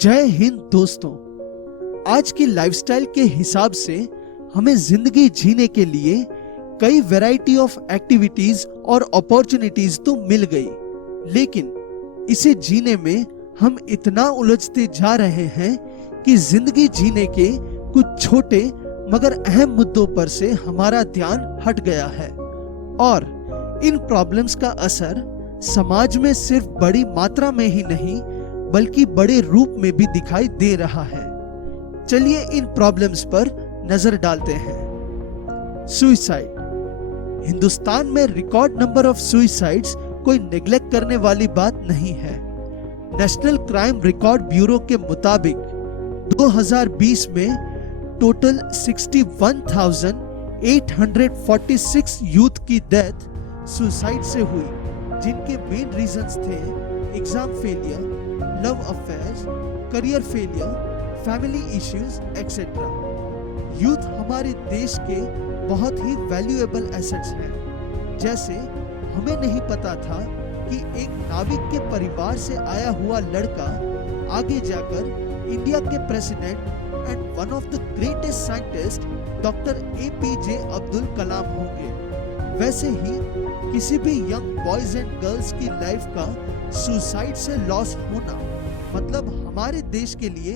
जय हिंद दोस्तों। आज की लाइफस्टाइल के हिसाब से हमें जिंदगी जीने के लिए कई वैरायटी ऑफ एक्टिविटीज और अपॉर्चुनिटीज तो मिल गई, लेकिन इसे जीने में हम इतना उलझते जा रहे हैं कि जिंदगी जीने के कुछ छोटे मगर अहम मुद्दों पर से हमारा ध्यान हट गया है और इन प्रॉब्लम्स का असर समाज में सिर्फ बड़ी मात्रा में ही नहीं बल्कि बड़े रूप में भी दिखाई दे रहा है। चलिए इन प्रॉब्लम्स पर नजर डालते हैं। सुसाइड। हिंदुस्तान में रिकॉर्ड नंबर ऑफ सुसाइड्स कोई नेग्लेक्ट करने वाली बात नहीं है। नेशनल क्राइम रिकॉर्ड ब्यूरो के मुताबिक 2020 में टोटल 61,846 यूथ की डेथ सुसाइड से हुई, जिनके मेन रीजंस थे exam failure, love affairs, career failure, family issues etcetera. Youth हमारे देश के बहुत ही वैल्यूएबल एसेट्स हैं। जैसे हमें नहीं पता था कि एक नाविक के परिवार से आया हुआ लड़का आगे जाकर इंडिया के president and one of the greatest scientist doctor APJ Abdul Kalam होंगे। वैसे ही किसी भी यंग बॉयज एंड गर्ल्स की लाइफ का सुसाइड से लॉस होना मतलब हमारे देश के लिए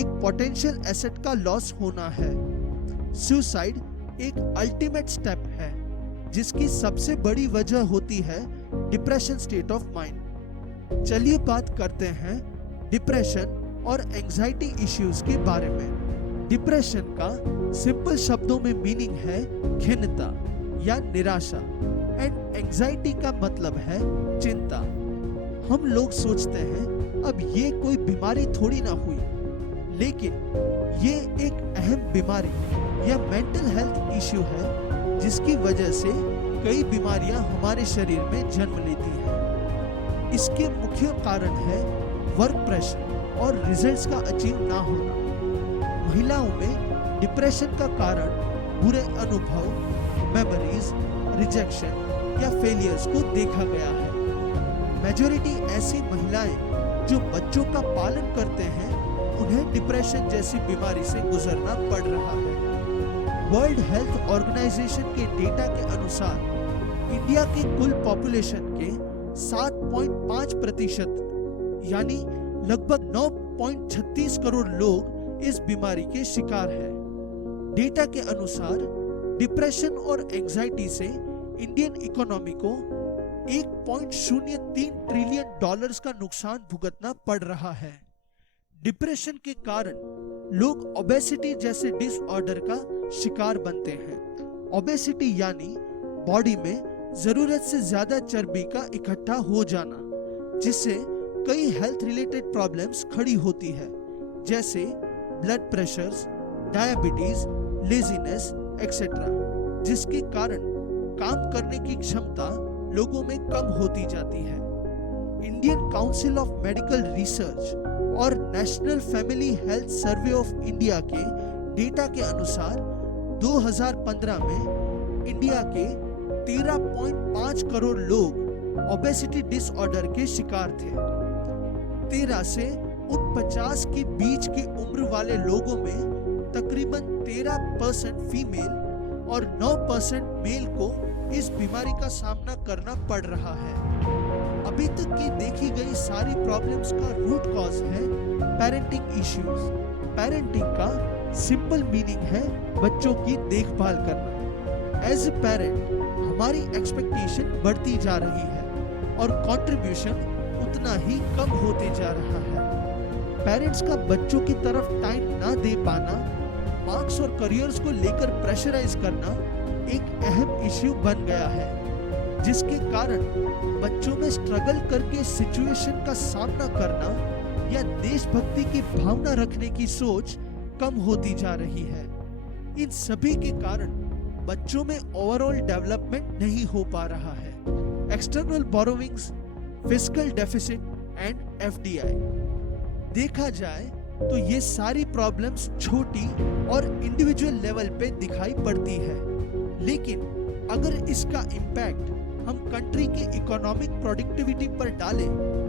एक पोटेंशियल एसेट का लॉस होना है। सुसाइड एक अल्टीमेट स्टेप है जिसकी सबसे बड़ी वजह होती है डिप्रेशन स्टेट ऑफ माइंड। चलिए बात करते हैं डिप्रेशन और एंजाइटी इश्यूज के बारे में। डिप्रेशन का सिंपल शब्दों में मीनिंग है खिन्नता या निराशा एंड एंजाइटी का मतलब है चिंता। हम लोग सोचते हैं अब ये कोई बीमारी थोड़ी ना हुई, लेकिन ये एक अहम बीमारी या मेंटल हेल्थ इश्यू है जिसकी वजह से कई बीमारियां हमारे शरीर में जन्म लेती हैं। इसके मुख्य कारण है वर्क प्रेशर और रिजल्ट्स का अचीव ना होना। महिलाओं में डिप्रेशन का कारण बुरे अनुभव, मेमोरीज, रिजेक्शन या फेलियर्स को देखा गया है। मेजॉरिटी ऐसी महिलाएं जो बच्चों का पालन करते हैं उन्हें डिप्रेशन जैसी बीमारी से गुजरना पड़ रहा है। वर्ल्ड हेल्थ ऑर्गेनाइजेशन के डेटा के अनुसार इंडिया की कुल पॉपुलेशन के 7.5% यानी लगभग 9.36 करोड़ लोग इस बीमारी के शिकार हैं। डेटा के अनुसार डिप्रेशन और एंजाइटी से इंडियन इकोनॉमी को 1.03 ट्रिलियन डॉलर्स का नुकसान भुगतना पड़ रहा है। डिप्रेशन के कारण लोग ओबेसिटी जैसे डिसऑर्डर का शिकार बनते हैं। ओबेसिटी यानी बॉडी में जरूरत से ज्यादा चर्बी का इकट्ठा हो जाना, जिससे कई हेल्थ रिलेटेड प्रॉब्लम्स खड़ी होती है, जैसे blood pressures, diabetes, laziness etcetera, जिसके कारण काम करने की क्षमता लोगों में कम होती जाती है। Indian Council of Medical Research और National Family Health Survey of India के डेटा के अनुसार 2015 में इंडिया के 13.5 करोड़ लोग ओबेसिटी डिसऑर्डर के शिकार थे। 13 से 49 के बीच की उम्र वाले लोगों में तकरीबन 13% फीमेल और 9% मेल को इस बीमारी का सामना करना पड़ रहा है। अभी तक की देखी गई सारी प्रॉब्लम्स का रूट कॉज है पेरेंटिंग इश्यूज। पेरेंटिंग का सिंपल मीनिंग है बच्चों की देखभाल करना। एज ए पेरेंट हमारी एक्सपेक्टेशन बढ़ती जा रही है और कंट्रीब्यूशन उतना ही कम होते जा रहा है। पेरेंट्स का बच्चों की तरफ टाइम ना दे पाना, मार्क्स और करियर्स को लेकर प्रेशराइज करना एक अहम इश्यू बन गया है, जिसके कारण बच्चों में स्ट्रगल करके सिचुएशन का सामना करना या देशभक्ति की भावना रखने की सोच कम होती जा रही है। इन सभी के कारण बच्चों में ओवरऑल डेवलपमेंट नहीं हो पा रहा है। External borrowings, fiscal deficit and FDI। देखा जाए तो ये सारी प्रॉब्लम्स छोटी और इंडिविजुअल लेवल पे दिखाई पड़ती है, लेकिन अगर इसका इम्पैक्ट हम कंट्री की इकोनॉमिक प्रोडक्टिविटी पर डालें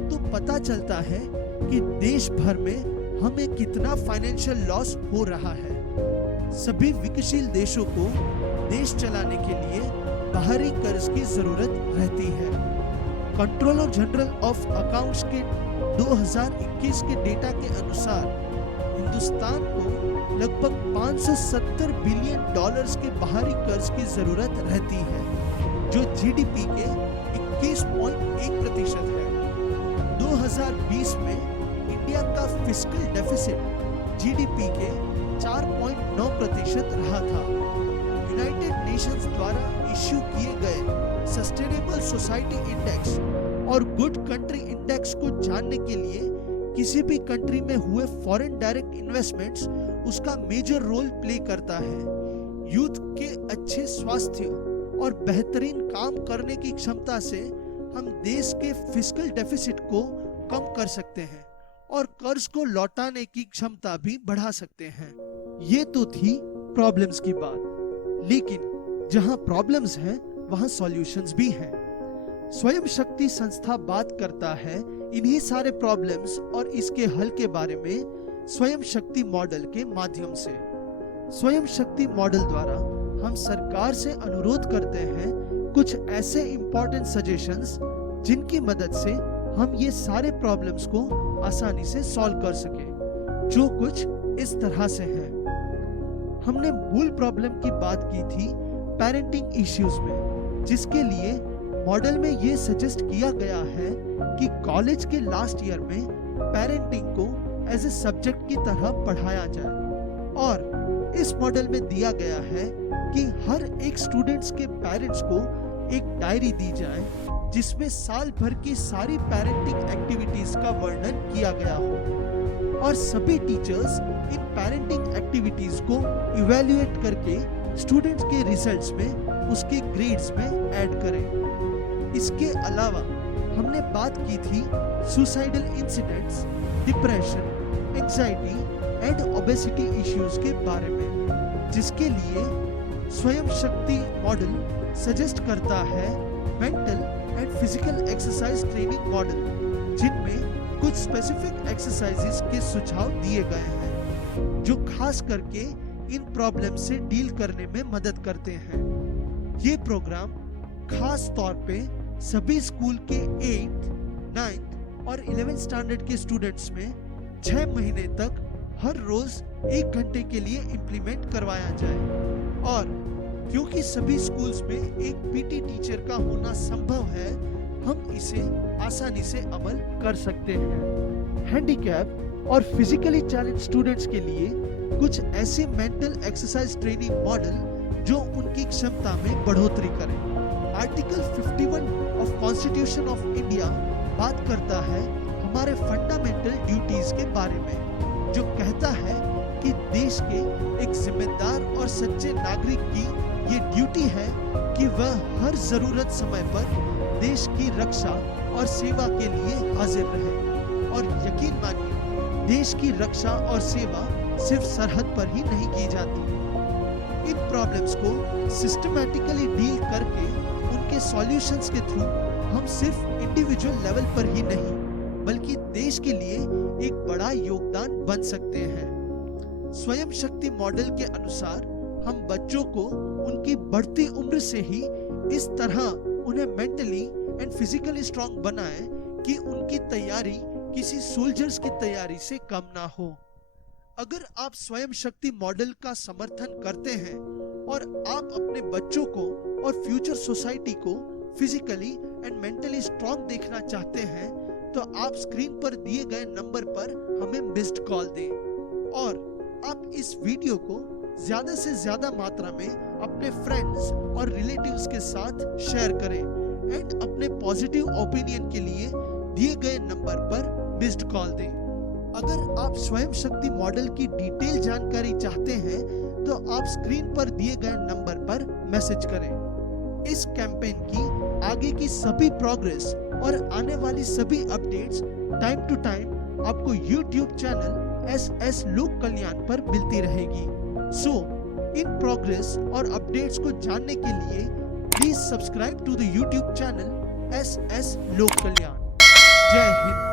तो पता चलता है कि देश भर में हमें कितना फाइनेंशियल लॉस हो रहा है। सभी विकसशील देशों को देश चलाने के लिए बाहरी कर्ज की जरूरत रहती है। कंट्रोलर जनरल ऑफ अकाउंट्स के 2021 के डेटा के अनुसार हिंदुस्तान को लगभग 570 बिलियन डॉलर्स के बाहरी कर्ज की जरूरत रहती है, जो जीडीपी के 21.1% है। 2020 में इंडिया का फिस्कल डेफिसिट जीडीपी के 4.9% रहा था। यूनाइटेड नेशंस द्वारा इश्यू किए गए सस्टेनेबल सोसाइटी इंडेक्स और गुड कंट्री इंडेक्स को जानने के लिए किसी भी कंट्री में हुए फॉरेन डायरेक्ट इन्वेस्टमेंट्स उसका मेजर रोल प्ले करता है। यूथ के अच्छे स्वास्थ्य और बेहतरीन काम करने की क्षमता से हम देश के फिस्कल डेफिसिट को कम कर सकते हैं और कर्ज को लौटाने की क्षमता भी बढ़ा सकते हैं। ये तो थी प्रॉब्लम्स की बात, लेकिन जहां प्रॉब्लम्स हैं वहां सॉल्यूशंस भी हैं। स्वयं शक्ति संस्था बात करता है इन्हीं सारे प्रॉब्लम्स और इसके हल के बारे में स्वयं शक्ति मॉडल के माध्यम से। स्वयं शक्ति मॉडल द्वारा हम सरकार से अनुरोध करते हैं कुछ ऐसे इंपॉर्टेंट सजेशंस जिनकी मदद से हम ये सारे प्रॉब्लम्स को आसानी से सॉल्व कर सके, जो कुछ इस तरह से हैं। हमने मूल प्रॉब्लम की बात की थी पेरेंटिंग इश्यूज में, जिसके लिए मॉडल में ये सजेस्ट किया गया है कि कॉलेज के लास्ट ईयर में पेरेंटिंग को एज ए सब्जेक्ट की तरह पढ़ाया जाए। और इस मॉडल में दिया गया है कि हर एक स्टूडेंट्स के पेरेंट्स को एक डायरी दी जाए जिसमें साल भर की सारी पेरेंटिंग एक्टिविटीज का वर्णन किया गया हो, और सभी टीचर्स इन पेरेंटिंग एक्टिविटीज को इवैल्यूएट करके स्टूडेंट्स के रिजल्ट्स में उसके ग्रेड्स में ऐड करें। इसके अलावा हमने बात की थी suicidal incidents, depression, anxiety and obesity issues के बारे में, जिसके लिए स्वयं शक्ति मॉडल सजेस्ट करता है mental and physical exercise training model, जिनमें कुछ स्पेसिफिक एक्सरसाइजेस के सुझाव दिए गए हैं जो खास करके इन प्रॉब्लम से डील करने में मदद करते हैं। ये प्रोग्राम खास तौर पे सभी स्कूल के 8th, 9th और 11th स्टैंडर्ड के स्टूडेंट्स में 6 महीने तक हर रोज 1 घंटे के लिए इम्प्लीमेंट करवाया जाए। और क्योंकि सभी स्कूल्स में एक पीटी टीचर का होना संभव है, हम इसे आसानी से अमल कर सकते हैं। हैंडीकैप और फिजिकली चैलेंज स्टूडेंट्स के लिए कुछ ऐसे मेंटल एक्सरसाइज ट्रेनिंग मॉडल जो उनकी क्षमता में बढ़ोतरी करें। Article 51 of constitution of India बात करता है हमारे फंडामेंटल ड्यूटीज के बारे में, जो कहता है कि देश के एक जिम्मेदार और सच्चे नागरिक की ये ड्यूटी है कि वह हर जरूरत समय पर देश की रक्षा और सेवा के लिए हाजिर रहे। और यकीन मानिए, देश की रक्षा और सेवा सिर्फ सरहद पर ही नहीं की जाती। इन प्रॉब्लम्स को सिस्टमैटिकली डील करके उनके सॉल्यूशंस के थ्रू हम सिर्फ इंडिविजुअल लेवल पर ही नहीं बल्कि देश के लिए एक बड़ा योगदान बन सकते हैं। स्वयं शक्ति मॉडल के अनुसार हम बच्चों को उनकी बढ़ती उम्र से ही इस तरह उन्हें मेंटली एंड फिजिकली स्ट्रांग बनाएं कि उनकी तैयारी किसी सोल्जर्स की तैयारी से कम ना हो। अगर आप स्वयं शक्ति मॉडल का समर्थन करते हैं और आप अपने बच्चों को और फ्यूचर सोसाइटी को फिजिकली एंड मेंटली स्ट्रांग देखना चाहते हैं, तो आप स्क्रीन पर दिए गए नंबर पर हमें मिस्ड कॉल दें और आप इस वीडियो को ज्यादा से ज्यादा मात्रा में अपने फ्रेंड्स और रिलेटिव्स के साथ शेयर करें एंड अपने पॉजिटिव ओपिनियन के लिए दिए गए नंबर पर मिस्ड कॉल दें। अगर आप स्वयं शक्ति मॉडल की डिटेल जानकारी चाहते हैं तो आप स्क्रीन पर दिए गए नंबर पर मैसेज करें। इस कैंपेन की आगे की सभी प्रोग्रेस और आने वाली सभी अपडेट्स टाइम टू टाइम आपको YouTube चैनल SS लोक कल्याण पर मिलती रहेगी। सो इन प्रोग्रेस और अपडेट्स को जानने के लिए please subscribe to the YouTube channel SS Lok कल्याण। जय हिंद।